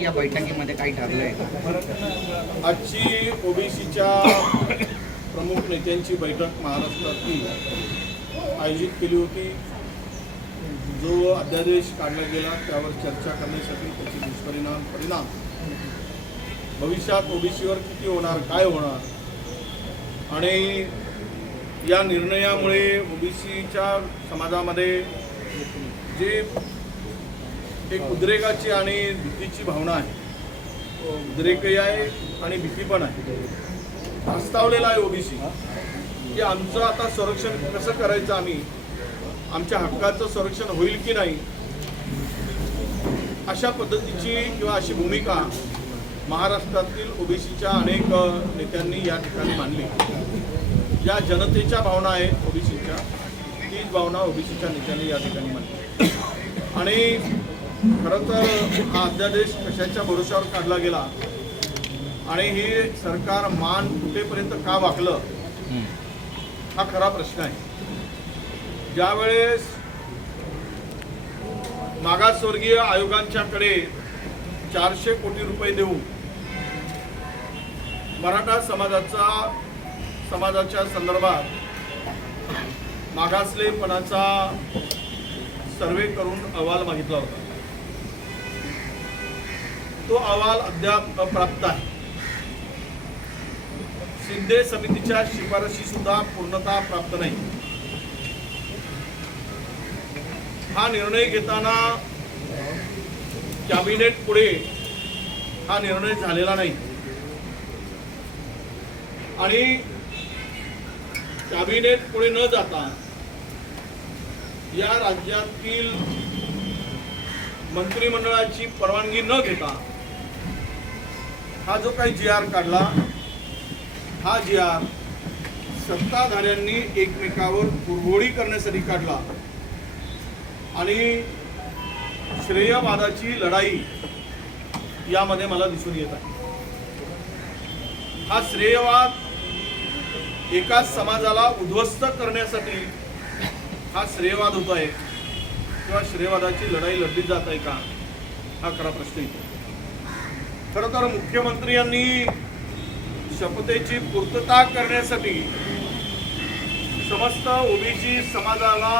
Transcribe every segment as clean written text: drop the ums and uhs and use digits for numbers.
या बैठकीमध्ये काही ठरलंय का? आजची ओबीसीच्या प्रमुख नेत्यांची बैठक महाराष्ट्रातील आयोजित केली होती. जो अध्यादेश काढला गेला त्यावर चर्चा करण्यासाठी त्याचे परिणाम भविष्यात ओबीसीवर किती होणार, काय होणार आणि या निर्णयामुळे ओबीसीच्या समाजामध्ये जे एक उद्रेकाची आणि भीतीची भावना आहे, उद्रेकही आहे आणि भीती पण आहे. अस्तावलेला आहे ओबीसी की आमचं आता संरक्षण कसं करायचं, आमच्या हक्काचं संरक्षण होईल की नाही, अशा पद्धतीची किंवा अशी भूमिका महाराष्ट्रातील ओबीसीच्या अनेक नेत्यांनी या ठिकाणी मांडली. ज्या जनतेच्या भावना आहेत ओबीसीच्या, तीच भावना ओबीसीच्या नेत्यांनी या ठिकाणी मांडली. आणि खरं तर हा अध्यादेश कशाच्या भरोशावर काढला गेला आणि हे सरकार मान फुटेपर्यंत का वाकलं, हा खरा प्रश्न आहे. ज्यावेळेस मागासवर्गीय आयोगांच्याकडे 400 कोटी रुपये देऊन मराठा समाजाच्या संदर्भात मागासलेपणाचा सर्वे करून अहवाल मागितला होता, तो अहवाल अद्याप अप्राप्त आहे. शिंदे समितीच्या शिफारशी सुद्धा पूर्णतः प्राप्त नाही. हा निर्णय घेताना कॅबिनेट पुढे हा निर्णय झालेला नाही आणि कॅबिनेट पुढे न जाता या राज्यातील मंत्रिमंडळाची परवानगी न घेता हा जो काही जी.आर. काढला, हा जी.आर. सत्ताधाऱ्यांनी एकमेकावर कुरघोडी करण्यासाठी काढला आणि श्रेयवादाची लढाई यामध्ये मला दिसून येत आहे. हा श्रेयवाद एकाच समाजाला उद्ध्वस्त करण्यासाठी हा श्रेयवाद होत आहे किंवा श्रेयवादाची लढाई लढली जात आहे का, हा खरा प्रश्न येतो. खरं तर मुख्यमंत्री यांनी शपथेची पूर्तता करण्यासाठी समस्त ओबीसी समाजाला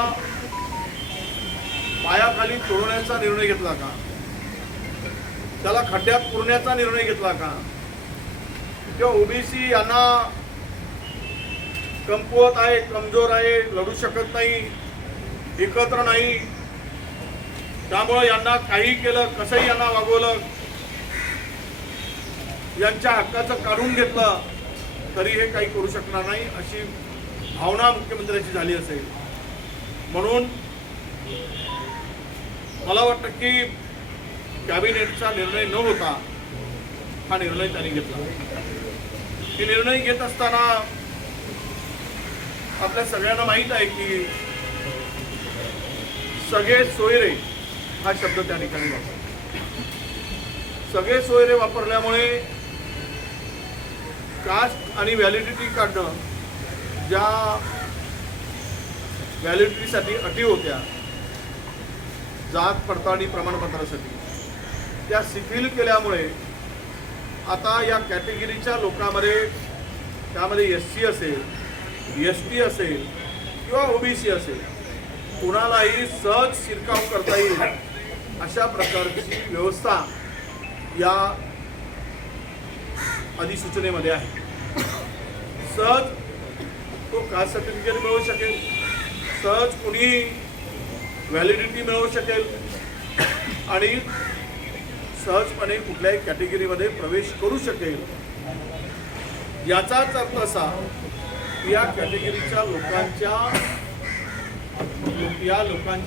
पायाखाली तोडण्याचा निर्णय घेतला का, त्याला खड्ड्यात पुरण्याचा निर्णय घेतला का, किंवा ओबीसी यांना कमकुवत आहे, कमजोर आहे, लढू शकत नाही, एकत्र नाही, त्यामुळे यांना काही केलं, कसंही यांना वागवलं, यांच्या हक्काचं काढून घेतलं तरी हे काही करू शकणार नाही, अशी भावना मुख्यमंत्र्यांची झाली असेल. म्हणून मला वाटतं की कॅबिनेटचा निर्णय न होता हा निर्णय त्यांनी घेतला. हे निर्णय घेत असताना आपल्या सगळ्यांना माहीत आहे की सगळे सोयरे हा शब्द त्या ठिकाणी वापरला. सगळे सोयरे वापरल्यामुळे कास्ट आणि व्हॅलिडिटी काढणं, ज्या व्हॅलिडिटीसाठी अटी होत्या जात पडताळणी प्रमाणपत्रासाठी, त्या शिथिल केल्यामुळे आता या कॅटेगरीच्या लोकांमध्ये, त्यामध्ये SC असेल, ST असेल किंवा ओबीसी असेल, कुणालाही सहज शिरकाव करता येईल अशा प्रकारची व्यवस्था या अधिसूचनेमध्ये आहे. सहज तो कास्ट सर्टिफिकेट मिळवू शकेल, सहज कुणी व्हॅलिडिटी मिळवू शकेल आणि सहजपणे कुठल्याही कॅटेगरीमध्ये प्रवेश करू शकेल. याचाच अर्थ असा की या कॅटेगरीच्या लोकांच्या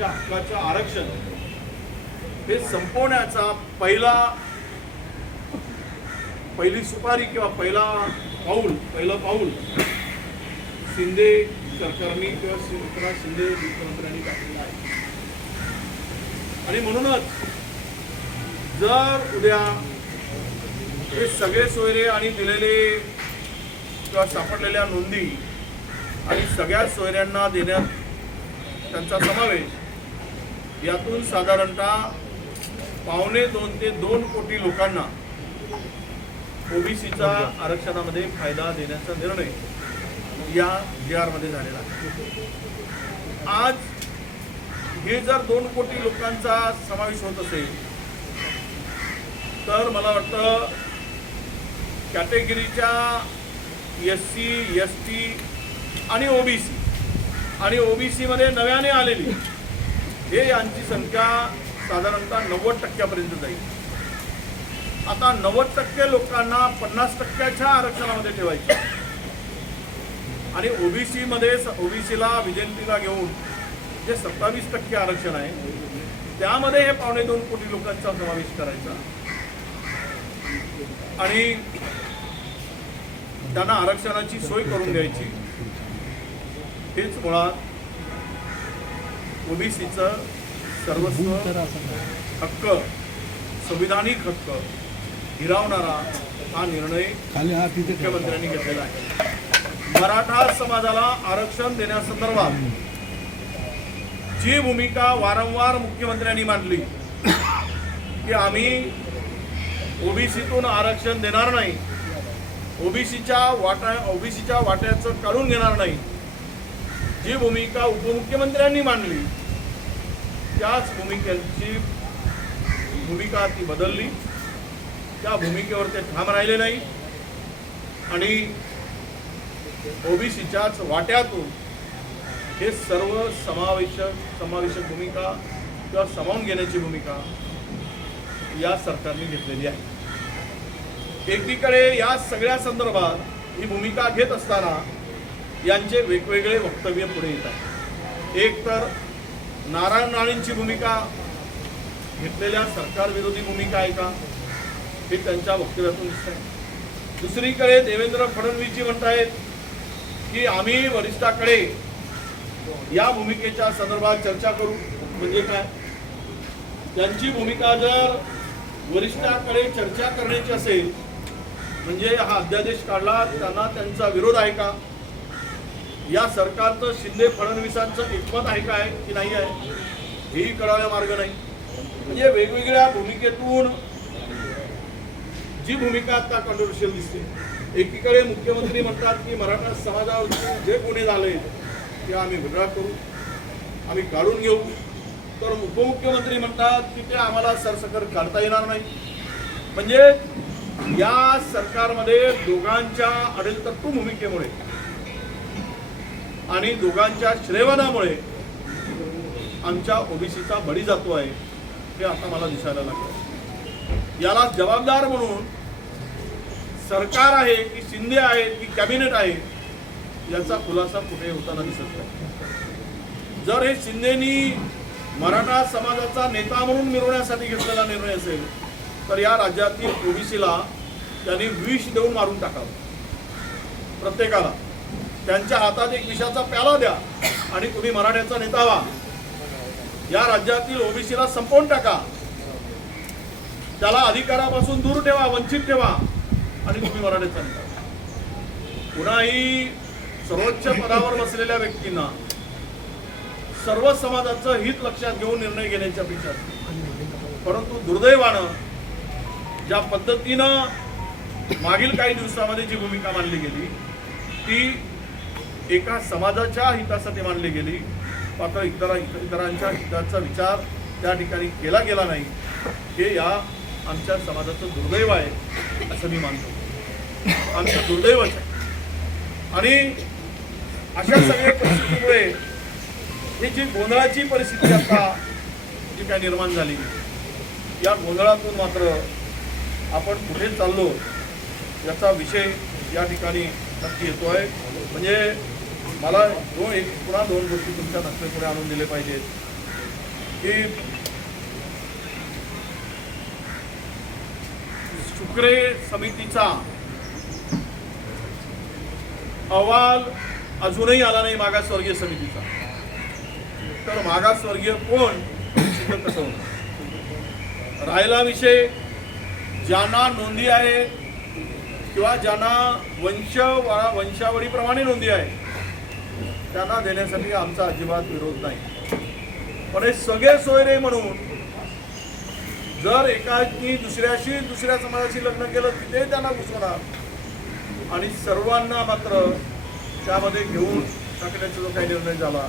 हक्काचं आरक्षण हे संपवण्याचा पहिली सुपारी किंवा पहिलं पाऊल शिंदे सरकारने किंवा शिंदे मुख्यमंत्र्यांनी टाकलेलं आहे. आणि म्हणूनच जर उद्या हे सगळे सोयरे आणि दिलेले किंवा सापडलेल्या नोंदी आणि सगळ्या सोयऱ्यांना देण्यात त्यांचा समावेश, यातून साधारणतः 2.25 ते 2 कोटी लोकांना ओबीसीच्या आरक्षणामध्ये फायदा देण्याचा निर्णय या GR मध्ये झालेला आहे. आज हे जर 2 कोटी लोकांचा समावेश होत असेल तर मला वाटतं कॅटेगरीच्या SC, ST आणि OBC मध्ये नव्याने आलेली हे यांची संख्या साधारणतः 90% जाईल. आता 90% लोकांना 50%च्या आरक्षणामध्ये ठेवायचे आणि ओबीसीला विजयंतीला घेऊन जे 27% आरक्षण आहे त्यामध्ये हे 2.25 कोटी लोकांचा समावेश करायचा आणि त्यांना आरक्षणाची सोय करून द्यायची. हेच मुळात ओबीसीचं सर्वस्व हक्क, संविधानिक हक्क हिरावणारा हा निर्णय मुख्यमंत्र्यांनी घेतलेला आहे. मराठा समाजाला आरक्षण देण्यासंदर्भात जी भूमिका वारंवार मुख्यमंत्र्यांनी मांडली की आम्ही ओबीसीतून आरक्षण देणार नाही, ओबीसीच्या वाट्याचं काढून घेणार नाही, जी भूमिका उपमुख्यमंत्र्यांनी मांडली त्याच भूमिका ती बदलली. त्या भूमिकेवर ते ठाम राहिले नाही आणि ओबीसीच्याच वाट्यातून हे सर्व समावेशक भूमिका किंवा सामावून घेण्याची भूमिका या सरकारने घेतलेली आहे. एकीकडे या सगळ्या संदर्भात ही भूमिका घेत असताना यांचे वेगवेगळे वक्तव्य पुढे येतात. एक तर नारायण राणेंची भूमिका घेतलेल्या सरकार विरोधी भूमिका आहे का हे त्यांच्या वक्तव्यातून दिसत आहे. दुसरीकडे देवेंद्र फडणवीसजी म्हणतायत की आम्ही वरिष्ठाकडे या भूमिकेच्या संदर्भात चर्चा करू. म्हणजे काय, त्यांची भूमिका जर वरिष्ठाकडे चर्चा करण्याची असेल म्हणजे हा अध्यादेश काढला त्यांना त्यांचा विरोध आहे का, या सरकारचं शिंदे फडणवीसांचं एकमत आहे काय की नाही आहे हेही कळायला मार्ग नाही. म्हणजे वेगवेगळ्या भूमिकेतून जी भूमिका आता कॉन्ट्रोवर्शियल दिसते. एकीकडे मुख्यमंत्री म्हणतात की मराठा समाजावर जे गुन्हे झाले ते आम्ही विड्रॉ करू, आम्ही काढून घेऊ, तर उपमुख्यमंत्री म्हणतात की ते आम्हाला सरसकट काढता येणार नाही. म्हणजे या सरकारमध्ये दोघांच्या अडेलतत्व भूमिकेमुळे आणि दोघांच्या श्रेवणामुळे आमच्या ओबीसीचा बळी जातो आहे हे आता मला दिसायला लागलं. याला जबाबदार म्हणून सरकार आहे की शिंदे आहेत की कॅबिनेट आहे याचा खुलासा कुठे होताना दिसत नाही. जर हे शिंदेनी मराठा समाजाचा नेता म्हणून मिरवण्यासाठी घेतलेला निर्णय असेल तर या राज्यातील ओबीसीला त्यांनी विष देऊन मारून टाकावं. प्रत्येकाला त्यांच्या हातात एक विषाचा प्याला द्या आणि तुम्ही मराठ्याचा नेता व्हा. या राज्यातील ओबीसीला संपवून टाका, त्याला अधिकारापासून दूर ठेवा, वंचित ठेवा आणि तुम्ही मराठ्याचा नेता. पुन्हाही सर्वोच्च पदावर बसलेल्या व्यक्तींना सर्व समाजाचं हित लक्षात घेऊन निर्णय घेण्याची अपेक्षा असते. परंतु दुर्दैवानं ज्या पद्धतीनं मागील काही दिवसामध्ये जी भूमिका मांडली गेली ती एका समाजाच्या हितासाठी मांडली गेली, मात्र इतरांच्या हिताचा विचार त्या ठिकाणी केला गेला नाही. हे या आमच्या समाजाचं दुर्दैव आहे असं मी मानतो. आमचं दुर्दैवच आहे. आणि अशा सगळ्या परिस्थितीमुळे ही जी गोंधळाची परिस्थिती आता जी काय निर्माण झाली या गोंधळातून मात्र आपण कुठे चाललो याचा विषय या ठिकाणी नक्की येतोय. म्हणजे मला पुन्हा दोन गोष्टी तुमच्या नजरेपुढे आणून दिले पाहिजेत की शुक्रे समितीचा अहवाल अजूनही आला नाही मागासवर्गीय समितीचा. तर मागासवर्गीय कोण सिद्ध कसं होणार. राहिला विषय ज्यांना नोंदी आहे किंवा ज्यांना वंशावळीप्रमाणे नोंदी आहे त्यांना देण्यासाठी आमचा अजिबात विरोध नाही. पण हे सगळे सोयरे म्हणून जर एकाची दुसऱ्या समाजाशी लग्न केलं तिथे त्यांना घुसवणार आणि सर्वांना मात्र त्यामध्ये घेऊन टाकण्याचा जो काही निर्णय झाला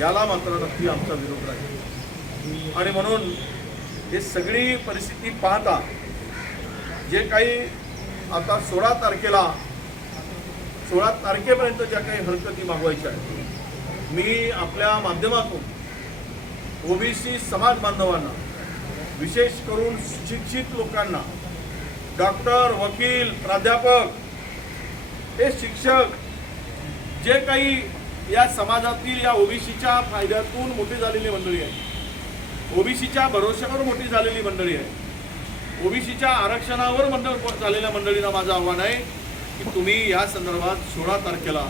याला मात्र नक्की आमचा विरोध राहील. आणि म्हणून हे सगळी परिस्थिती पाहता जे काही आता 16 तारखेपर्यंत ज्या काही हरकती मागवायच्या आहेत, मी आपल्या माध्यमातून ओबीसी समाज बांधवांना, विशेष करून शिक्षित लोकांना, डॉक्टर, वकील, प्राध्यापक, हे शिक्षक जे काही या समाजातील या ओबीसीच्या फायद्यातून मोठी झालेली मंडळी आहे, ओबीसीच्या भरोश्यावर मोठी झालेली मंडळी आहे, ओबीसीच्या आरक्षणावर झालेल्या मंडळींना माझं आव्हान आहे की तुम्ही या संदर्भात 16 तारखेला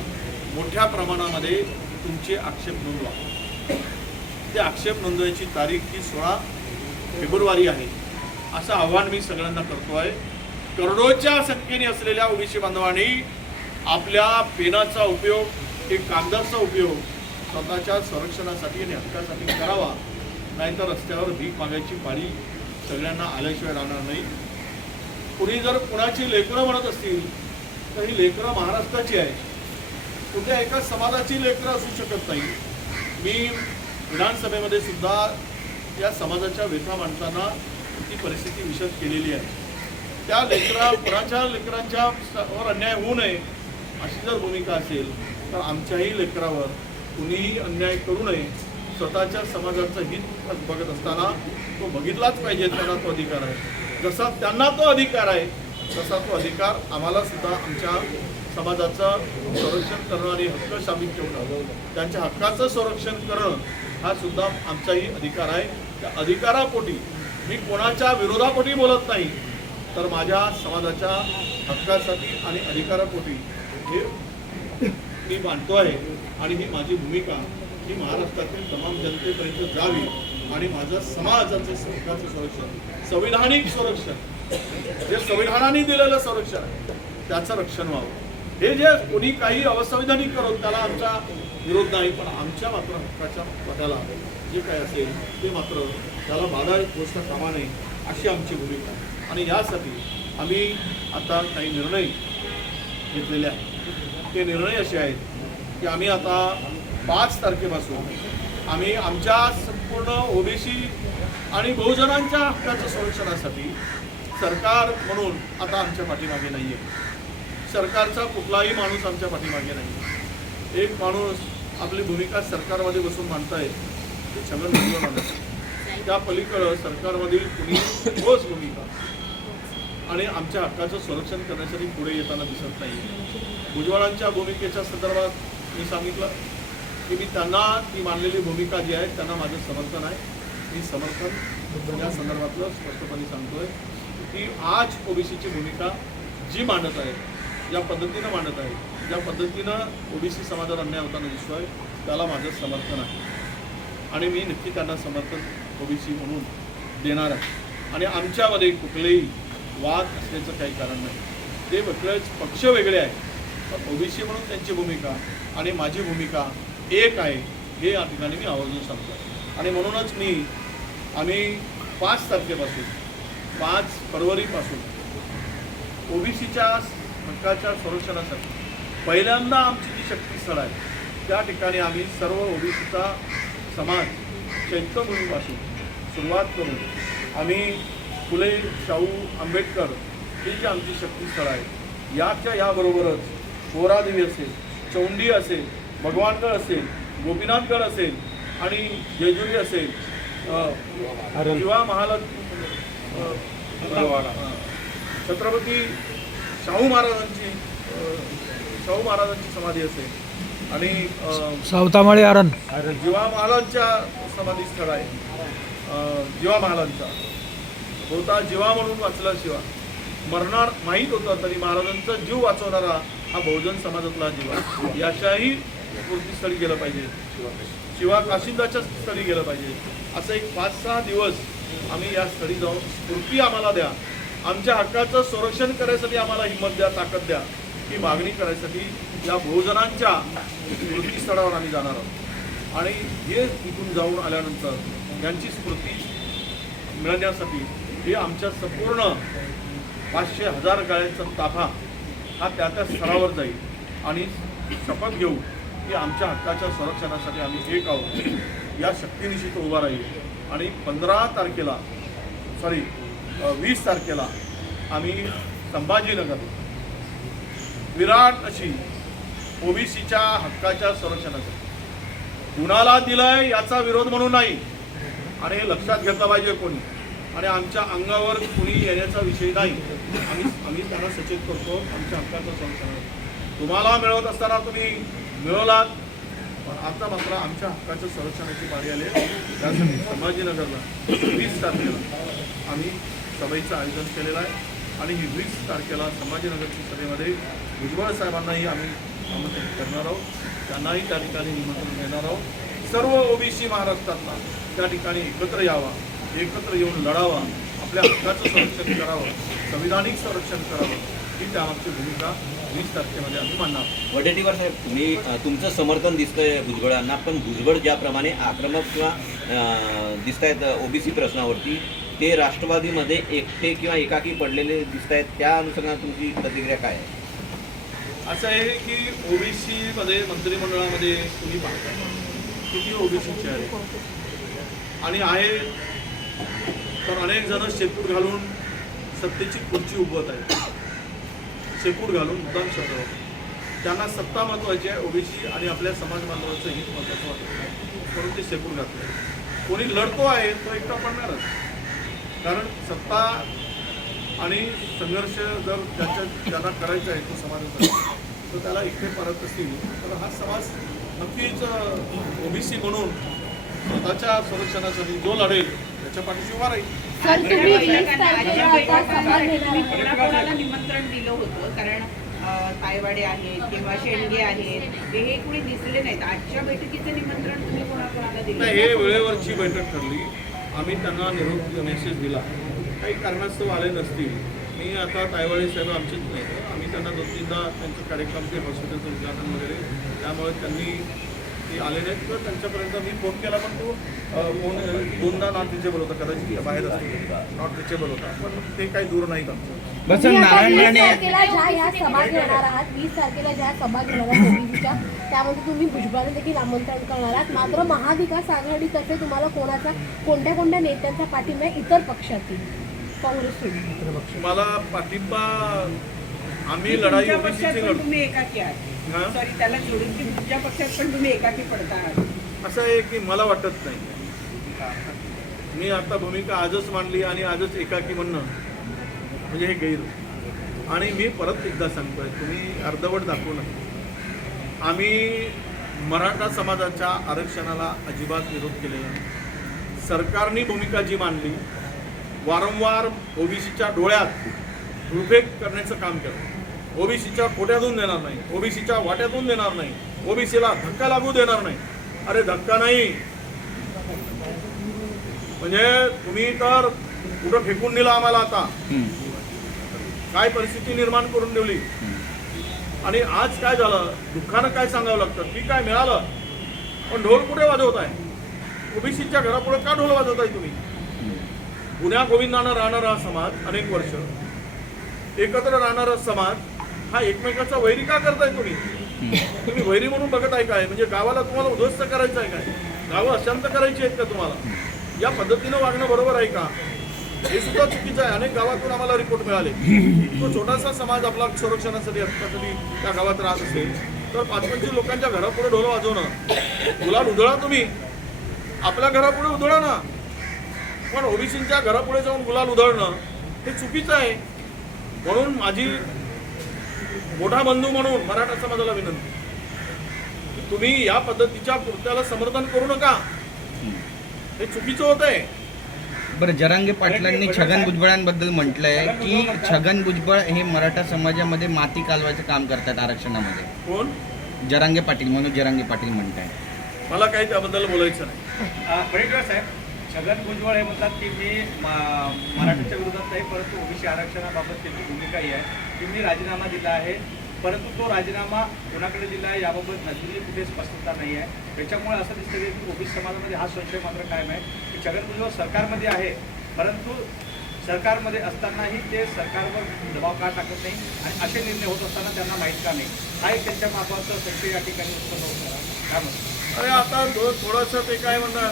मोठ्या प्रमाणामध्ये तुमचे आक्षेप नोंदवा. ते आक्षेप नोंदवायची तारीख ही 16 फेब्रुवारी आहे असं आव्हान मी सगळ्यांना करतो आहे. करोडोच्या संख्येने असलेल्या ओबीसी बांधवांनी आपल्या पेनाचा उपयोग, हे कागदाचा उपयोग स्वतःच्या संरक्षणासाठी आणि हक्कासाठी करावा, नाहीतर रस्त्यावर भीक मागायची पाळी सगळ्यांना आल्याशिवाय राहणार नाही. कुणी जर कुणाची लेकरं म्हणत असतील तर ही लेकरं महाराष्ट्राची आहे, कुठल्या एका समाजाची लेकरं असू शकत नाही. मी विधानसभेमध्ये सुद्धा या समाजाच्या व्यथा माणसांना ती परिस्थिती विशद केलेली आहे. त्या कुणाच्या लेकरांच्या वर अन्याय होऊ नये अशी जर भूमिका असेल तर आमच्याही लेकरावर कुणीही अन्याय करू नये. स्वतःच्या समाजाचं हित बघत असताना तो बघितलाच पाहिजे, त्यांना तो अधिकार आहे. जसा त्यांना तो अधिकार आहे तसा तो अधिकार आम्हाला सुद्धा आमच्या समाजाचं संरक्षण करणं आणि हक्क साबित ठेवणं, त्यांच्या हक्काचं संरक्षण करणं हा सुद्धा आमचाही अधिकार आहे. त्या अधिकारापोटी मी कोणाच्या विरोधापोटी बोलत नाही, तर माझ्या समाजाच्या हक्कासाठी आणि अधिकारापोटी हे मी मानतो आहे. आणि ही माझी भूमिका ही महाराष्ट्रातील तमाम जनतेपर्यंत जावी आणि माझं समाजाचं हक्काचं संरक्षण, संविधानिक संरक्षण, जे संविधानाने दिलेलं संरक्षण आहे त्याचं रक्षण व्हावं. हे जे कोणी काही अवसंविधानिक करत त्याला आमचा विरोध नाही, पण आमच्या मात्र हक्काच्या पदाला जे काय असेल ते मात्र त्याला बाधा गोष्ट कामा नये अशी आमची भूमिका आहे. आणि यासाठी आम्ही आता काही निर्णय घेतलेले आहेत. ते निर्णय असे आहेत की आम्ही आता 5 तारखेपासून आम्ही आमच्या संपूर्ण ओबीसी आणि बहुजनांच्या हक्काच्या संरक्षणासाठी सरकार म्हणून आता आमच्या पाठीमागे नाही आहे. सरकारचा कुठलाही माणूस आमच्या पाठीमागे नाही. एक माणूस आपली भूमिका सरकारमध्ये बसून मांडताय ते छगन भुजबळ, त्या पलीकडं सरकारमधील कुणी ठोस भूमिका आणि आमच्या हक्काचं संरक्षण करण्यासाठी पुढे येताना दिसत नाही. भुजबळांच्या भूमिकेच्या संदर्भात मी सांगितलं की मी त्यांना ती मानलेली भूमिका जी आहे त्यांना माझं समर्थन आहे. मी समर्थन या संदर्भातलं स्पष्टपणे सांगतोय की आज ओबीसीची भूमिका जी मांडत आहे, ज्या पद्धतीनं मांडत आहे, ज्या पद्धतीनं ओबीसी समाजाला अन्याय होताना दिसतोय त्याला माझं समर्थन आहे. आणि मी नक्की त्यांना समर्थन ओबीसी म्हणून देणार आहे. आणि आमच्यामध्ये कुठलेही वाद असण्याचं काही कारण नाही. ते वेगळेच पक्ष वेगळे आहेत, पण ओबीसी म्हणून त्यांची भूमिका आणि माझी भूमिका एक आहे हे या ठिकाणी मी आवर्जून सांगतो. आणि म्हणूनच आम्ही 5 तारखेपासून 5 फरवरीपासून ओबीसीच्या हक्काच्या संरक्षणासाठी पहिल्यांदा आमची जी शक्तीस्थळ आहे त्या ठिकाणी आम्ही सर्व ओबीसीचा समाज चैत्यभूमीपासून सुरुवात करून आम्ही फुले, शाहू, आंबेडकर ही जी आमची शक्तीस्थळ आहे याबरोबरच पोरादेवी असेल, चौंडी असेल, भगवानगड असेल, गोपीनाथगड असेल आणि जेजुरी असेल, शिवा महाल, छत्रपती शाहू महाराजांची समाधी असेल आणि सावतामाळे आरण जीवा महालांच्या समाधी स्थळ आहे. जीवा महालांचा होता, जीवा म्हणून वाचला शिवा, मरणार माहीत होतं तरी महाराजांचा जीव वाचवणारा हा बहुजन समाजातला जीवा, याच्याही स्फूर्तीस्थळी गेलं पाहिजे, शिवा काशिंदाच्या स्थळी गेलं पाहिजे. असं एक 5-6 दिवस आम्ही या स्थळी जाऊन स्फूर्ती आम्हाला द्या, आमच्या हक्काचं संरक्षण करण्यासाठी आम्हाला हिंमत द्या, ताकद द्या, ही मागणी करायसाठी या बहुजनांच्या स्मृतीस्थळावर आम्ही जाणार आहोत. आणि हे इथून जाऊन आल्यानंतर यांची स्मृती मिळण्यासाठी हे आमच्या संपूर्ण 500,000 गाड्यांचा ताफा हा त्या स्तरावर जाईल आणि शपथ घेऊ की आमच्या हक्काच्या संरक्षणासाठी आम्ही एक आहोत या शक्तीनिशी तो उभा राहील आणि 20 तारखेला आम्ही संभाजीनगर विराट अशी ओबीसीच्या हक्काच्या संरक्षणासाठी कुणाला दिलंय याचा विरोध म्हणून नाही आणि हे लक्षात घेतलं पाहिजे कोणी आणि आमच्या अंगावर कुणी येण्याचा विषय नाही. आम्ही त्यांना सचेत करतो आमच्या हक्काचं संरक्षण तुम्हाला मिळवत असताना तुम्ही मिळवलात पण आता मात्र आमच्या हक्काच्या संरक्षणाची बारी आली त्यासाठी संभाजीनगरला 20 तारखेला आम्ही सभेचं आयोजन केलेलं आहे आणि ही 20 तारखेला संभाजीनगरच्या सभेमध्ये भुजबळ साहेबांनाही आम्ही आमंत्रित करणार आहोत त्यांनाही त्या ठिकाणी निमंत्रण देणार आहोत. सर्व ओबीसी महाराष्ट्रातला त्या ठिकाणी एकत्र यावा एकत्र येऊन लढावा आपल्या हक्काचं संरक्षण करावं संविधानिक संरक्षण करावं ही त्यामागची भूमिका 20 तारखेमध्ये आम्ही मांडणार. वडेट्टीवार साहेब तुम्ही तुमचं समर्थन दिसतंय भुजबळांना पण भुजबळ ज्याप्रमाणे आक्रमक किंवा दिसत आहेत ओबीसी प्रश्नावरती ते राष्ट्रवादीमध्ये एकटे किंवा एकाकी पडलेले दिसत आहेत त्या अनुषंगाने तुमची प्रतिक्रिया काय आहे? असं आहे की ओबीसीमध्ये मंत्रिमंडळामध्ये तुम्ही पाहता किती ओबीसीचे आहेत आणि आहे तर अनेक जण शेपूट घालून सत्तेची खुर्ची उभवत आहेत शेपूट घालून मुद्दाम शब्द त्यांना सत्ता महत्त्वाची आहे ओबीसी आणि आपल्या समाज बांधवाचं हित महत्त्वाचं वाटतं म्हणून ते शेपूट घातलं कोणी लढतो आहे तो एकटा पडणारच कारण सत्ता आणि संघर्ष जर ज्यांना करायचा आहे तो समाजाचा तर त्याला एकटे पाडत असतील तर हा समाज नक्कीच ओबीसी म्हणून स्वतःच्या संरक्षणासाठी जो लढेल त्याच्या पाठीशी उभा राहील. कोणाकोणाला निमंत्रण दिलं होतं कारण तायवाडे आहेत किंवा शेंडगे आहेत हे कुणी दिसले नाहीत आजच्या बैठकीचं निमंत्रण तुम्ही कोणाकोणाला दिलं? हे वेळेवरची बैठक ठरली आम्ही त्यांना निरोप मेसेज दिला काही कारणास्तव आले नसतील मी आता तायवाडे साहेब आमचेच नाही आम्ही त्यांना 2-3दा त्यांचे कार्यक्रम ते हॉस्पिटलचं उद्घाटन वगैरे त्यामुळे त्यांनी ते आले नाहीत तर त्यांच्यापर्यंत मी फोन केला पण तो फोन 2दा नॉट रिचेबल होता कदाचित बाहेर असतो नॉट रिचेबल होता पण ते काही दूर नाहीत आमचं. 20 तारखेला ज्या सभा घेणार आहात 20 तारखेला ज्या सभा घेणार आहात ओबीसीच्या त्यामध्ये तुम्ही भुजबळांना देखील आमंत्रण करणार आहात मात्र महाविकास आघाडीतर्फे तुम्हाला कोणत्या नेत्यांचा पाठिंबा इतर पक्षातील काँग्रेस सोडून मला पाठिंबा आम्ही लढाई तुमच्या ओबीसीची पक्षात पण लढू तुम्ही एकाकी आहात सॉरी त्याला जोडून की तुमच्या पक्षात पण तुम्ही एकाकी पडता आहात असं आहे की मला वाटत नाही मी आता भूमिका आजच मांडली आणि आजच एकाकी म्हणणं म्हणजे हे गैर आणि मी परत एकदा सांगतोय तुम्ही अर्धवट दाखवू नका आम्ही मराठा समाजाच्या आरक्षणाला अजिबात विरोध केलेला नाही सरकारने भूमिका जी मांडली वारंवार ओबीसीच्या डोळ्यात धुळफेक करण्याचं काम केलं ओबीसीच्या कोट्यातून देणार नाही ओबीसीच्या वाट्यातून देणार नाही ओबीसीला धक्का लागू देणार नाही अरे धक्का नाही म्हणजे तुम्ही तर कुठं फेकून दिलं आम्हाला आता काय परिस्थिती निर्माण करून ठेवली आणि आज काय झालं दुःखानं काय सांगावं लागतं ठीक आहे मिळालं पण ढोल कुठे वाजवत आहे ओबीसीच्या घरापुढे का ढोल वाजवत आहे तुम्ही गुन्ह्या गोविंदानं राहणारा समाज अनेक वर्ष एकत्र राहणारा समाज हा एकमेकाचा वैरी का करताय तुम्ही वैरी म्हणून बघत आहे काय म्हणजे गावाला तुम्हाला उद्ध्वस्त करायचं आहे काय गावं अशांत करायची आहेत का तुम्हाला या पद्धतीनं वागणं बरोबर आहे का हे सुद्धा चुकीचं आहे अनेक गावातून आम्हाला रिपोर्ट मिळाले तो छोटासा समाज आपला संरक्षणासाठी हक्कासाठी त्या गावात राहत असेल तर 5-25 लोकांच्या घरापुढे ढोल वाजवणं गुलाल उधळा तुम्ही आपल्या घरापुढे उधळा ना पण ओबीसींच्या घरापुढे जाऊन गुलाल उधळणं हे चुकीचं आहे म्हणून माझी मोठा बंधू म्हणून मराठा समाजाला विनंती तुम्ही या पद्धतीच्या कृत्याला समर्थन करू नका हे चुकीचं होत आहे. बरं जरांगे पाटलांनी छगन भुजबळांबद्दल म्हटलंय की छगन भुजबळ हे मराठा समाजामध्ये माती कालवायचं काम करतात आरक्षणामध्ये कोण जरांगे पाटील मनोज जरांगे पाटील म्हणताय मला काही त्याबद्दल बोलायचं नाही. वडेट्टीवार साहेब छगन भुजबळ हे म्हणतात की मी मराठीच्या विरोधात नाही परंतु ओबीसी आरक्षणाबाबत त्यांची भूमिका ही आहे की मी राजीनामा दिला आहे परंतु तो राजीनामा कोणाकडे दिला आहे याबाबत नजरेची कुठे स्पष्टता नाही आहे त्याच्यामुळे असं दिसतं की ओबीसी समाजामध्ये हा संशय मात्र कायम आहे की छगन भुजबळ सरकारमध्ये आहे परंतु सरकारमध्ये असतानाही ते सरकारवर दबाव का टाकत नाही आणि असे निर्णय होत असताना त्यांना माहीत का नाही, हा एक त्यांच्या मापाचा संशय या ठिकाणी उत्पन्न होत आहे. काय म्हणतो? अरे आता थोडंसं ते काय म्हणतात,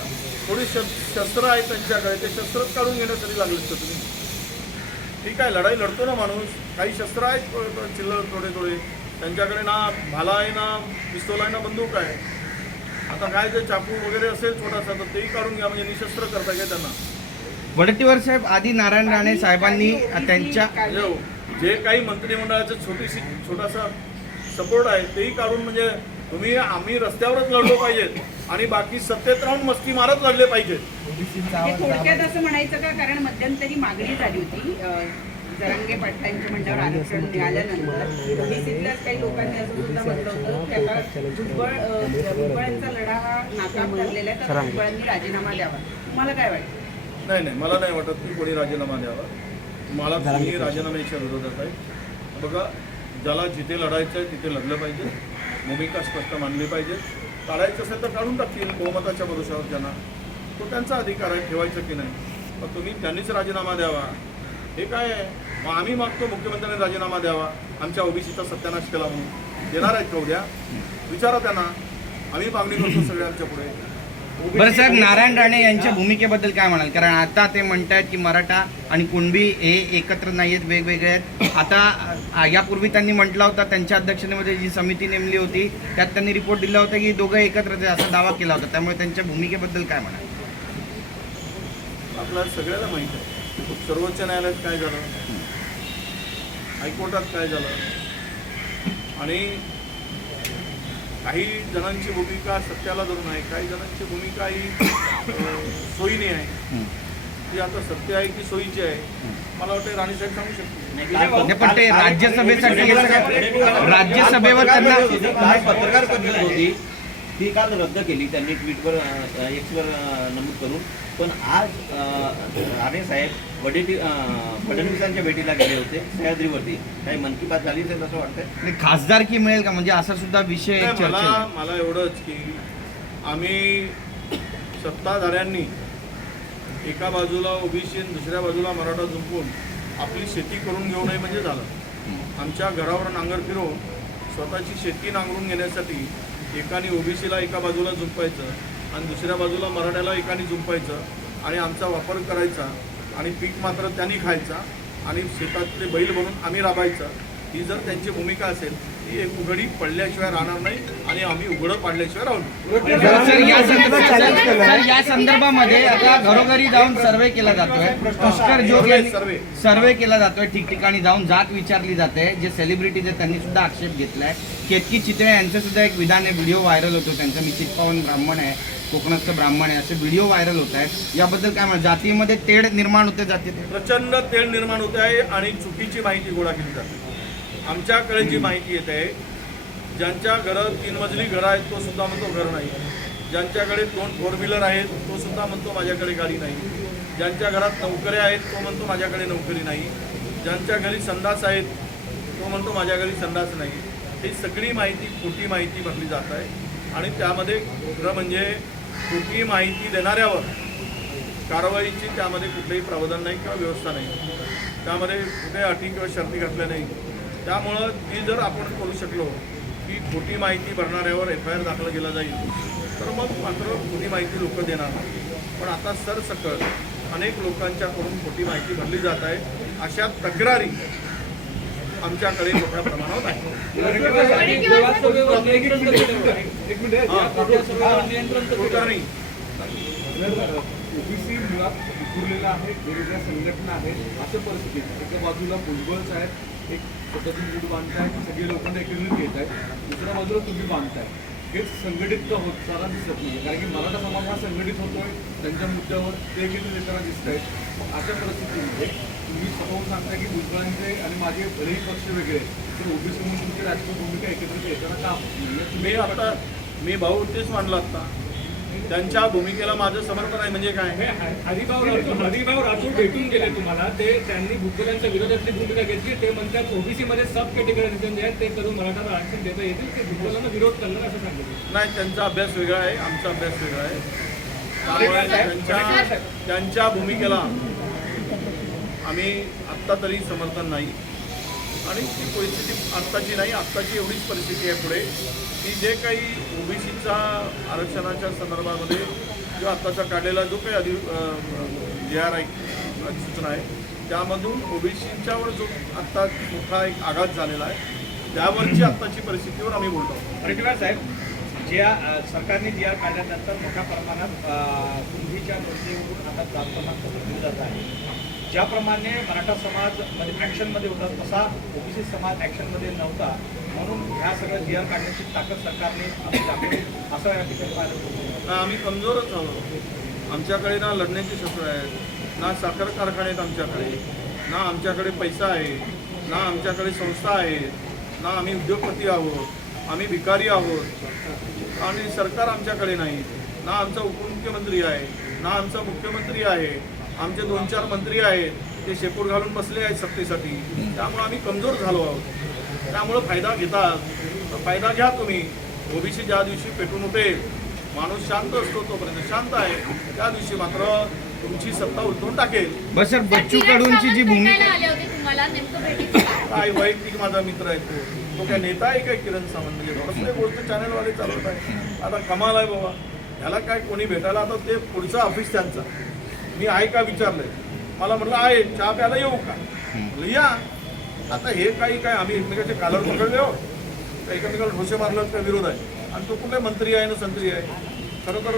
थोडी शस्त्र आहेत त्यांच्याकडे, ते शस्त्रच काढून घेण्यासाठी लागलेत का तुम्ही? ठीक आहे, लढाई लढतो ना माणूस, काही शस्त्र आहेत चिल्लर थोडे त्यांच्याकडे, ना भाला आहे, ना पिस्तूल आहे, ना बंदूक आहे. आता काय ते चाकू वगैरे असेल छोटासा तर तेही काढून घ्या, म्हणजे निशस्त्र करता काय त्यांना. वडेट्टीवार साहेब, आधी नारायण राणे साहेबांनी त्यांच्या जे काही मंत्रिमंडळाचं छोटासा सपोर्ट आहे तेही काढून, म्हणजे तुम्ही आम्ही रस्त्यावरच लढलो पाहिजेत आणि बाकी सत्तेत राहून मस्ती मारत लढले पाहिजेत. म्हणजे थोडक्यात असं म्हणायचं का, कारण मध्यंतरी मागणी झाली होती जरांगे पाटलांच्या म्हणण्यावर आरक्षण मिळाल्यानंतर ओबीसीतल्याच काही लोकांनी असं सुद्धा म्हटलं होतं की आता भुजबळांचा लढा हा नाकाम ठरलेला आहे, तर भुजबळांनी राजीनामा द्यावा. तुम्हाला काय वाटतं? नाही, मला नाही वाटत की कोणी राजीनामा द्यावा. मला कोणी राजीनाम्याच्या विरोधात आहे. बघा, ज्याला जिथे लढायचं आहे तिथे लढलं पाहिजे, भूमिका स्पष्ट मांडली पाहिजे. काढायचं असेल तर काढून टाकतील बहुमताच्या भरोशावर त्यांना, तो त्यांचा अधिकार आहे ठेवायचं की नाही. पण तुम्ही त्यांनीच राजीनामा द्यावा हे काय आहे? मग आम्ही मागतो मुख्यमंत्र्यांनी राजीनामा द्यावा, आमच्या ओबीसीचा सत्यानाश केला म्हणून. देणार आहेत का उद्या? विचारा त्यांना. आम्ही मागणी करतो सगळ्यांच्या पुढे. बरं साहेब, नारायण राणे यांच्या भूमिकेबद्दल काय म्हणाल? कारण आता ते म्हणतात की मराठा आणि कुणबी हे एकत्र नाही आहेत, वेगवेगळे आहेत. आता यापूर्वी त्यांनी म्हटलं होता, त्यांच्या अध्यक्षतेमध्ये जी समिती नेमली होती त्यात त्यांनी रिपोर्ट दिला होता की दोघं एकत्र आहेत असा दावा केला होता. त्यामुळे त्यांच्या भूमिकेबद्दल काय म्हणाल? आपल्याला सगळ्याला माहीत आहे सर्वोच्च न्यायालयात काय झालं, हायकोर्टात काय झालं, आणि काही जणांची भूमिका सत्याला धरून आहे, काही जणांची भूमिका ही सोयीने आहे. ती आता सत्य आहे की सोयीची आहे मला वाटतं राणीसाहेब सांगू शकतो. पण ते राज्यसभेसाठी राज्यसभेवर त्यांना काल पत्रकार परिषद होती ती काल रद्द केली त्यांनी ट्विटवर एक्सवर नमूद करून. पण आज राणे साहेब फडणवीसांच्या भेटीला गेले होते सह्याद्रीवरती. काही मन की बात झाली असेल असं वाटतंय? खासदारकी मिळेल का, म्हणजे असा सुद्धा विषय चर्चेला? मला एवढंच की आम्ही सत्ताधाऱ्यांनी एका बाजूला ओबीसी आणि दुसऱ्या बाजूला मराठा जुंपून आपली शेती करून घेऊ नये म्हणजे झालं. आमच्या घरावर नांगर फिरवून स्वतःची शेती नांगरून घेण्यासाठी एकाने ओबीसीला एका बाजूला जुंपायचं आणि दुसऱ्या बाजूला मराठ्याला एकाने जुंपायचं आणि आमचा वापर करायचा आणि पीक मात्र त्यांनी खायचा आणि शेतातले बैल बनून आम्ही राबायचं. ही जर त्यांची भूमिका असेल ती एक उघडी पडल्याशिवाय राहणार नाही आणि आम्ही उघडं पाडल्याशिवाय सर, या संदर्भामध्ये आता घरोघरी जाऊन सर्वे केला जातोय. पुष्कर जोग यांनी सर्वे केला जातोय, ठिकठिकाणी जाऊन जात विचारली जाते. जे सेलिब्रिटीज आहेत त्यांनी सुद्धा आक्षेप घेतलाय. केतकी चितळे यांचं सुद्धा एक विधान आहे, व्हिडिओ व्हायरल होतो त्यांचा. मी चित्पावन ब्राह्मण आहे, कोकणातलं ब्राह्मण आहे, असे व्हिडिओ व्हायरल होत आहेत. याबद्दल काय म्हणतात? जातीमध्ये तेढ निर्माण होते, जाती प्रचंड तेढ निर्माण होते आहे आणि चुकीची माहिती गोळा केली जाते. आमच्याकडे जी माहिती येते आहे, ज्यांच्या घरात 3 मजली घरं आहेत तो सुद्धा म्हणतो घर नाही, ज्यांच्याकडे 2 4 व्हीलर आहेत तो सुद्धा म्हणतो माझ्याकडे गाडी नाही, ज्यांच्या घरात नोकऱ्या आहेत तो म्हणतो माझ्याकडे नोकरी नाही, ज्यांच्या घरी संडास आहेत तो म्हणतो माझ्या घरी संडास नाही. ही सगळी माहिती खोटी माहिती भरली जात आहे आणि त्यामध्ये खरं म्हणजे खोटी माहिती देणाऱ्यावर कारवाईची त्यामध्ये कुठलेही प्रावधान नाही किंवा व्यवस्था नाही, त्यामध्ये कुठे अटी किंवा शर्ती घातल्या नाही. त्यामुळं ती जर आपण करू शकलो की खोटी माहिती भरणाऱ्यावर FIR दाखल केला जाईल तर मग मात्र खोटी माहिती लोक देणार नाही. पण आता सरसकट अनेक लोकांच्याकडून खोटी माहिती भरली जात आहे. अशा तक्रारी आमच्याकडे मोठ्या प्रमाणात आहे. ओबीसी मुळात विखुरलेला आहे, वेगवेगळ्या संघटना आहेत. अशा परिस्थितीत एका बाजूला भुजबळ साहेब एक स्वतःची मूड बांधताय, सगळे लोकांना एकत्रित घेत आहेत, दुसऱ्या बाजूला तुम्ही बांधताय. हेच संघटित का होत सारा दिसत नाही, कारण की मराठा समाज हा संघटित होतोय त्यांच्या मुद्द्यावर, ते एकत्रित येताना दिसत आहेत. अशा परिस्थितीमध्ये तुम्ही स्वतःहून सांगताय की भुजबळांचे आणि माझे भलेही पक्ष वेगळे तर ओबीसी म्हणून तुमची राजकीय भूमिका एकत्रित येताना का? मी भाऊ तेच मांडला आता. त्यांच्या भूमिकेला माझं समर्थन आहे म्हणजे काय? हरिभाऊ राठोड भेटून गेले तुम्हाला, ते त्यांनी भुजबळांच्या विरोधातली भूमिका घेतली. ते म्हणतात ओबीसी मध्ये सब कॅटेगरी जे आहेत ते करून मराठा आरक्षण देता येतील, ते भुजबळांना विरोध करणार असं सांगितलं. नाही, त्यांचा अभ्यास वेगळा आहे, आमचा अभ्यास वेगळा आहे. त्यामुळे त्यांच्या भूमिकेला आम्ही आत्ता तरी समर्थन नाही आणि ती परिस्थिती आत्ताची नाही, आत्ताची एवढीच परिस्थिती आहे पुढे की जे काही ओबीसीचा आरक्षणाच्या संदर्भामध्ये किंवा आत्ताचा काढलेला जो काही JR अधिसूचना आहे त्यामधून ओबीसीच्यावर जो आत्ता मोठा एक आघात झालेला आहे त्यावरची आत्ताची परिस्थितीवर आम्ही बोलतो. पटवीवार साहेब, सरकारने JR काढल्यानंतर मोठ्या प्रमाणात कुणबीच्या नोंदणीवरून आता जात प्रमाण दिलं जात आहे. ज्याप्रमाणे मराठा समाज ॲक्शनमध्ये होता तसा ओबीसी समाज ॲक्शनमध्ये नव्हता, म्हणून ह्या सगळं JR काढण्याची ताकद सरकारने आपली दाखवली असं या ठिकाणी पाहिलं होतं. आम्ही कमजोरच आहोत. आमच्याकडे ना लढण्याची शस्त्र आहेत, ना साखर कारखाने आहेत आमच्याकडे, ना आमच्याकडे पैसा आहे, ना आमच्याकडे संस्था आहेत, ना आम्ही उद्योगपती आहोत, आम्ही भिकारी आहोत आणि सरकार आमच्याकडे नाही, ना आमचा उपमुख्यमंत्री आहे, ना आमचा मुख्यमंत्री आहे, आमचे 2-4 मंत्री आहेत ते शेपूट घालून बसले आहेत सत्तेसाठी. त्यामुळे आम्ही कमजोर झालो आहोत. त्यामुळं फायदा घेतात तर फायदा घ्या तुम्ही. ओबीसी ज्या दिवशी पेटून उठेल, माणूस शांत असतो तोपर्यंत शांत आहे, त्या दिवशी मात्र तुमची सत्ता उलटून टाकेल. बस सर, बच्चू कडूंची जी भूमिका काय वैयक्तिक माझा मित्र आहे तो काय नेता आहे काय किरण सावंत? म्हणजे कसले गोष्ट चॅनलवाले चालवत आहे. आता कमाल आहे बाबा, ह्याला काय कोणी भेटायला आता ते पुढचं ऑफिस त्यांचा. मी आहे का विचारलंय, मला म्हटलं आहे, चहा प्यायला येऊ का? म्हटलं या. आता हे काही काय आम्ही एकमेकाचे कालर पकडले हो, एकमेकाला ढोसे मारलं का विरोध आहे? आणि तो कुठे मंत्री आहे ना संत्री आहे? खरोखर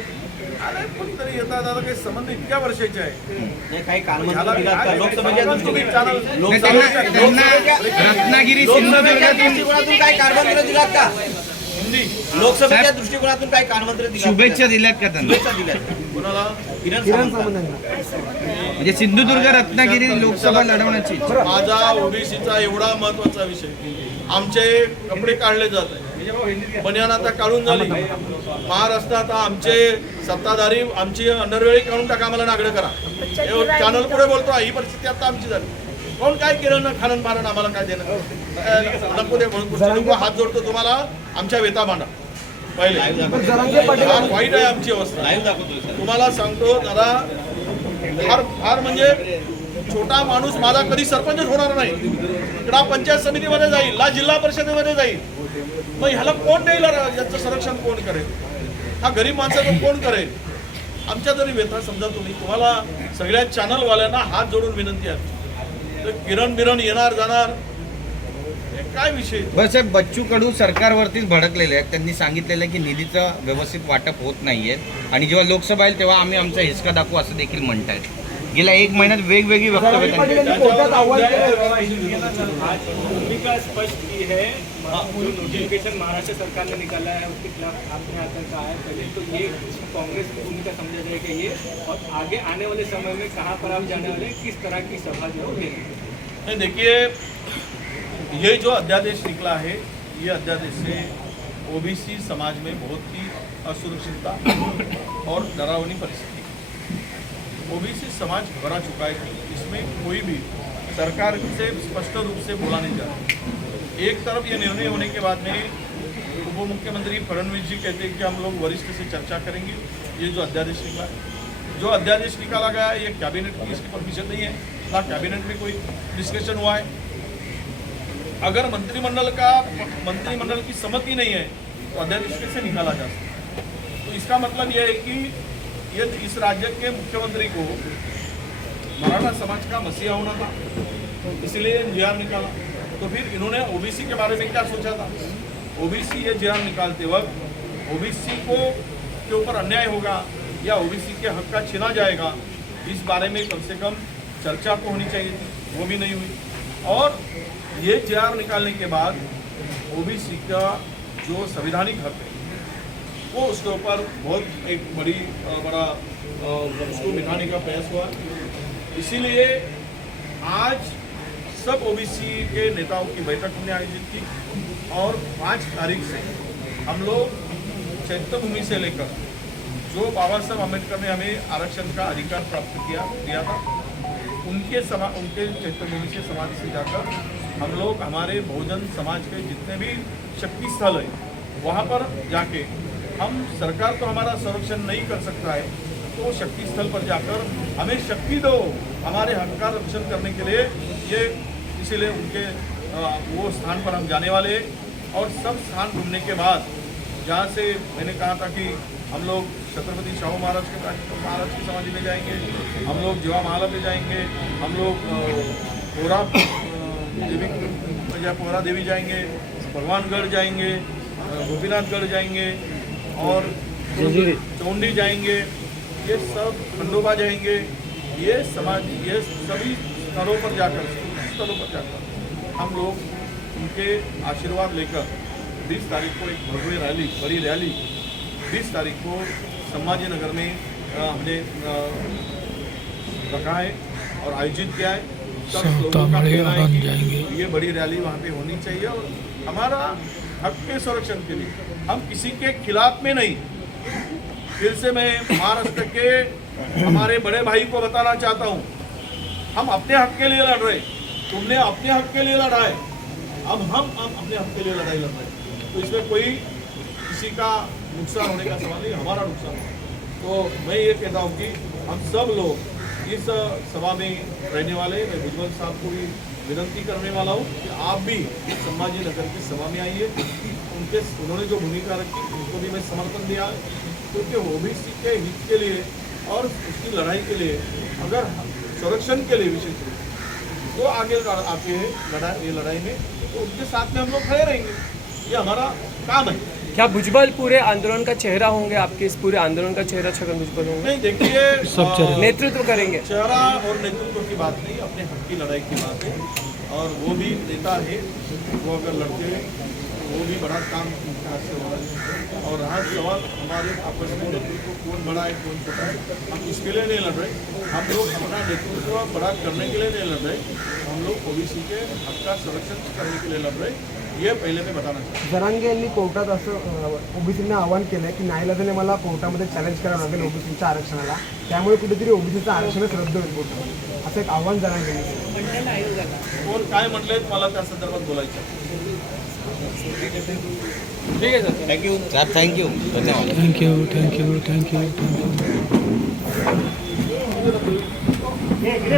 आले कोणीतरी येतात. आता काही संबंध इतक्या वर्षाचे आहे. काही कानमंत्री दिलात का? लोकसभेच्या रत्नागिरी दृष्टिकोनातून काही कानमंत्री दिलात का? लोकसभेच्या दृष्टिकोनातून काही कानमंत्री दिलात? शुभेच्छा दिल्यात का त्यांना? शुभेच्छा दिल्यात कोणाला? किरण सावंत. म्हणजे सिंधुदुर्ग रत्नागिरी लोकसभा लढवण्याची माझा ओबीसीचा एवढा महत्वाचा विषय. आमचे कपडे काढले जात आहे, बनियान आता काढून झाली. महाराष्ट्रात आमचे सत्ताधारी आमची अंडरवेळी काढून टाका, आम्हाला नागडं करा. चॅनल पुढे बोलतो ही परिस्थिती आता आमची झाली. कोण काय केलं खाणन मारण आम्हाला काय देणं नको दे म्हणून हात जोडतो तुम्हाला. आमच्या वेता मांडा पहिले. फार वाईट आहे आमची अवस्था. तुम्हाला सांगतो दादा, फार म्हणजे छोटा माणूस माझा कधी सरपंचच होणार नाही. इकडा पंचायत समितीमध्ये जाईल, ला जिल्हा परिषदेमध्ये जाईल. मग ह्याला कोण देईल? याचं संरक्षण कोण करेल? हा गरीब माणसाचं कोण करेल? आमच्या जरी व्यथा समजा तुम्हाला सगळ्या चॅनलवाल्यांना हात जोडून विनंती आहे. तर किरण बिरण येणार जाणार हे काय विषय? बस बच्चू कडू सरकारवरतीच भडकलेले आहेत. त्यांनी सांगितलेलं आहे की निधीचं व्यवस्थित वाटप होत नाहीये आणि जेव्हा लोकसभा येईल तेव्हा आम्ही आमचा हिसका दाखवू असं देखील म्हणतायत. गेल्या 1 महिन्यात वेगवेगळी वक्तव्य भूमिका स्पष्ट की है, जो नोटिफिकेशन महाराष्ट्र सरकार ने निकाला है उसके खिलाफ आपने आकर कहा है पहले, तो ये कांग्रेस की भूमिका समझा जाएगा ये, और आगे आने वाले समय में कहाँ पर आप जाने वाले, किस तरह की सभा जो है? देखिए, ये जो अध्यादेश निकला है, ये अध्यादेश से ओबीसी समाज में बहुत ही असुरक्षितता और डरावनी परिस्थिति। ओबीसी समाज घबरा चुका है कि इसमें कोई भी सरकार से स्पष्ट रूप से बोला नहीं जा रहा। एक तरफ ये निर्णय होने के बाद में उप मुख्यमंत्री फडणवीस जी कहते हैं कि हम लोग वरिष्ठ से चर्चा करेंगे। ये जो अध्यादेश निकाला गया है, ये कैबिनेट की इसकी परमिशन नहीं है, ना कैबिनेट में कोई डिस्कशन हुआ है। अगर मंत्रिमंडल की सहमति नहीं है तो अध्यादेश कैसे निकाला जा सकता? तो इसका मतलब यह है कि ये इस राज्य के मुख्यमंत्री को मराठा समाज का मसीहा होना था, इसलिए JR निकाला। तो फिर इन्होंने ओबीसी के बारे में क्या सोचा था? ओबीसी ये JR निकालते वक्त ओबीसी को के ऊपर अन्याय होगा या ओबीसी के हक का छीना जाएगा, इस बारे में कम से कम चर्चा तो होनी चाहिए थी, वो भी नहीं हुई। और ये JR निकालने के बाद ओबीसी का जो संवैधानिक हक है वो उसके ऊपर बहुत एक बड़ा उसको मिटाने का प्रयास हुआ। इसीलिए आज सब ओबीसी के नेताओं की बैठक हमने आयोजित की और 5 तारीख से हम लोग चैत्यभूमि से लेकर जो बाबा साहब अम्बेडकर ने हमें आरक्षण का अधिकार प्राप्त दिया था, उनके चैत्यभूमि से समाधि से जाकर हम लोग हमारे बहुजन समाज के जितने भी शक्ति स्थल है वहाँ पर जाके हम, सरकार तो हमारा संरक्षण नहीं कर सकता है, तो शक्ति स्थल पर जाकर हमें शक्ति दो, हमारे हक का रक्षण करने के लिए। ये इसीलिए उनके वो स्थान पर हम जाने वाले हैं। और सब स्थान घूमने के बाद जहाँ से मैंने कहा था कि हम लोग छत्रपति शाहू महाराज की समाधि में जाएंगे, हम लोग जीवा माला पे जाएंगे, हम लोग पोहरा देवी या पोहरा देवी जाएंगे, भगवानगढ़ जाएंगे, गोपीनाथगढ़ जाएंगे और चौंडी जाएंगे, ये सब खंडोबा जाएंगे। ये सभी स्थलों पर जाकर हम लोग उनके आशीर्वाद लेकर 20 तारीख को एक भव्य रैली, बड़ी रैली 20 तारीख को संभाजी नगर में हमने रखा है और आयोजित किया है। सब लोगों का कहना है कि ये बड़ी रैली वहाँ पे होनी चाहिए और हमारा हक के संरक्षण के लिए, हम किसी के खिलाफ में नहीं। फिर से मैं महाराष्ट्र के हमारे बड़े भाई को बताना चाहता हूँ, हम अपने हक के लिए लड़ रहे, तुमने अपने हक के लिए लड़ा है, अब हम अपने हक के लिए लड़ाई लड़ रहे हैं। तो इसमें कोई किसी का नुकसान होने का सवाल नहीं, हमारा नुकसान है। तो मैं ये कहता हूँ कि हम सब लोग इस सभा में रहने वाले, मैं भुजबल साहब को भी विनती करने वाला हूँ कि आप भी संभाजी नगर की सभा में आइए। उन्होंने जो भूमिका रखी उनको भी मैं समर्थन दिया, क्योंकि ओबीसी के हित के लिए और उसकी लड़ाई के लिए, अगर संरक्षण के लिए विशेष रूप से तो आगे आके ये लड़ाई में, तो उनके साथ में हम लोग खड़े रहेंगे। ये हमारा काम है। क्या भुजबल पूरे आंदोलन का चेहरा होंगे? आपके इस पूरे आंदोलन का चेहरा छगन भुजबल होंगे? नहीं, देखिए नेतृत्व करेंगे। चेहरा और नेतृत्व की बात नहीं, अपने हक की लड़ाई की बात है। और वो भी नेता है, वो अगर लड़ते हैं तो वो भी बड़ा काम उनके हाथ से हो रहा है। और रहा सवाल हमारे आपस में नेतृत्व कौन बड़ा है कौन छोटा है, हम इसके लिए नहीं लड़ रहे। हम लोग अपना नेतृत्व बड़ा करने के लिए नहीं लड़ रहे, हम लोग ओबीसी के हक का संरक्षण करने के लिए लड़ रहे, ये पहिले मी बताना चाहतो। जरांगे यांनी कोर्टात असं ओबीसींना आव्हान केलं की नाईलाजाने मला कोर्टामध्ये चॅलेंज करावं लागेल ओबीसीच्या आरक्षणाला, त्यामुळे कुठेतरी ओबीसीचं आरक्षणच रद्द होईल कोर्टामध्ये, असं एक आव्हान जरांगे यांनी मंडल आयोगाला. कोण काय म्हटले मला त्या संदर्भात बोलायचं. ठीक आहे सर, थँक्यू सर, थँक्यू, धन्यवाद. थँक्यू.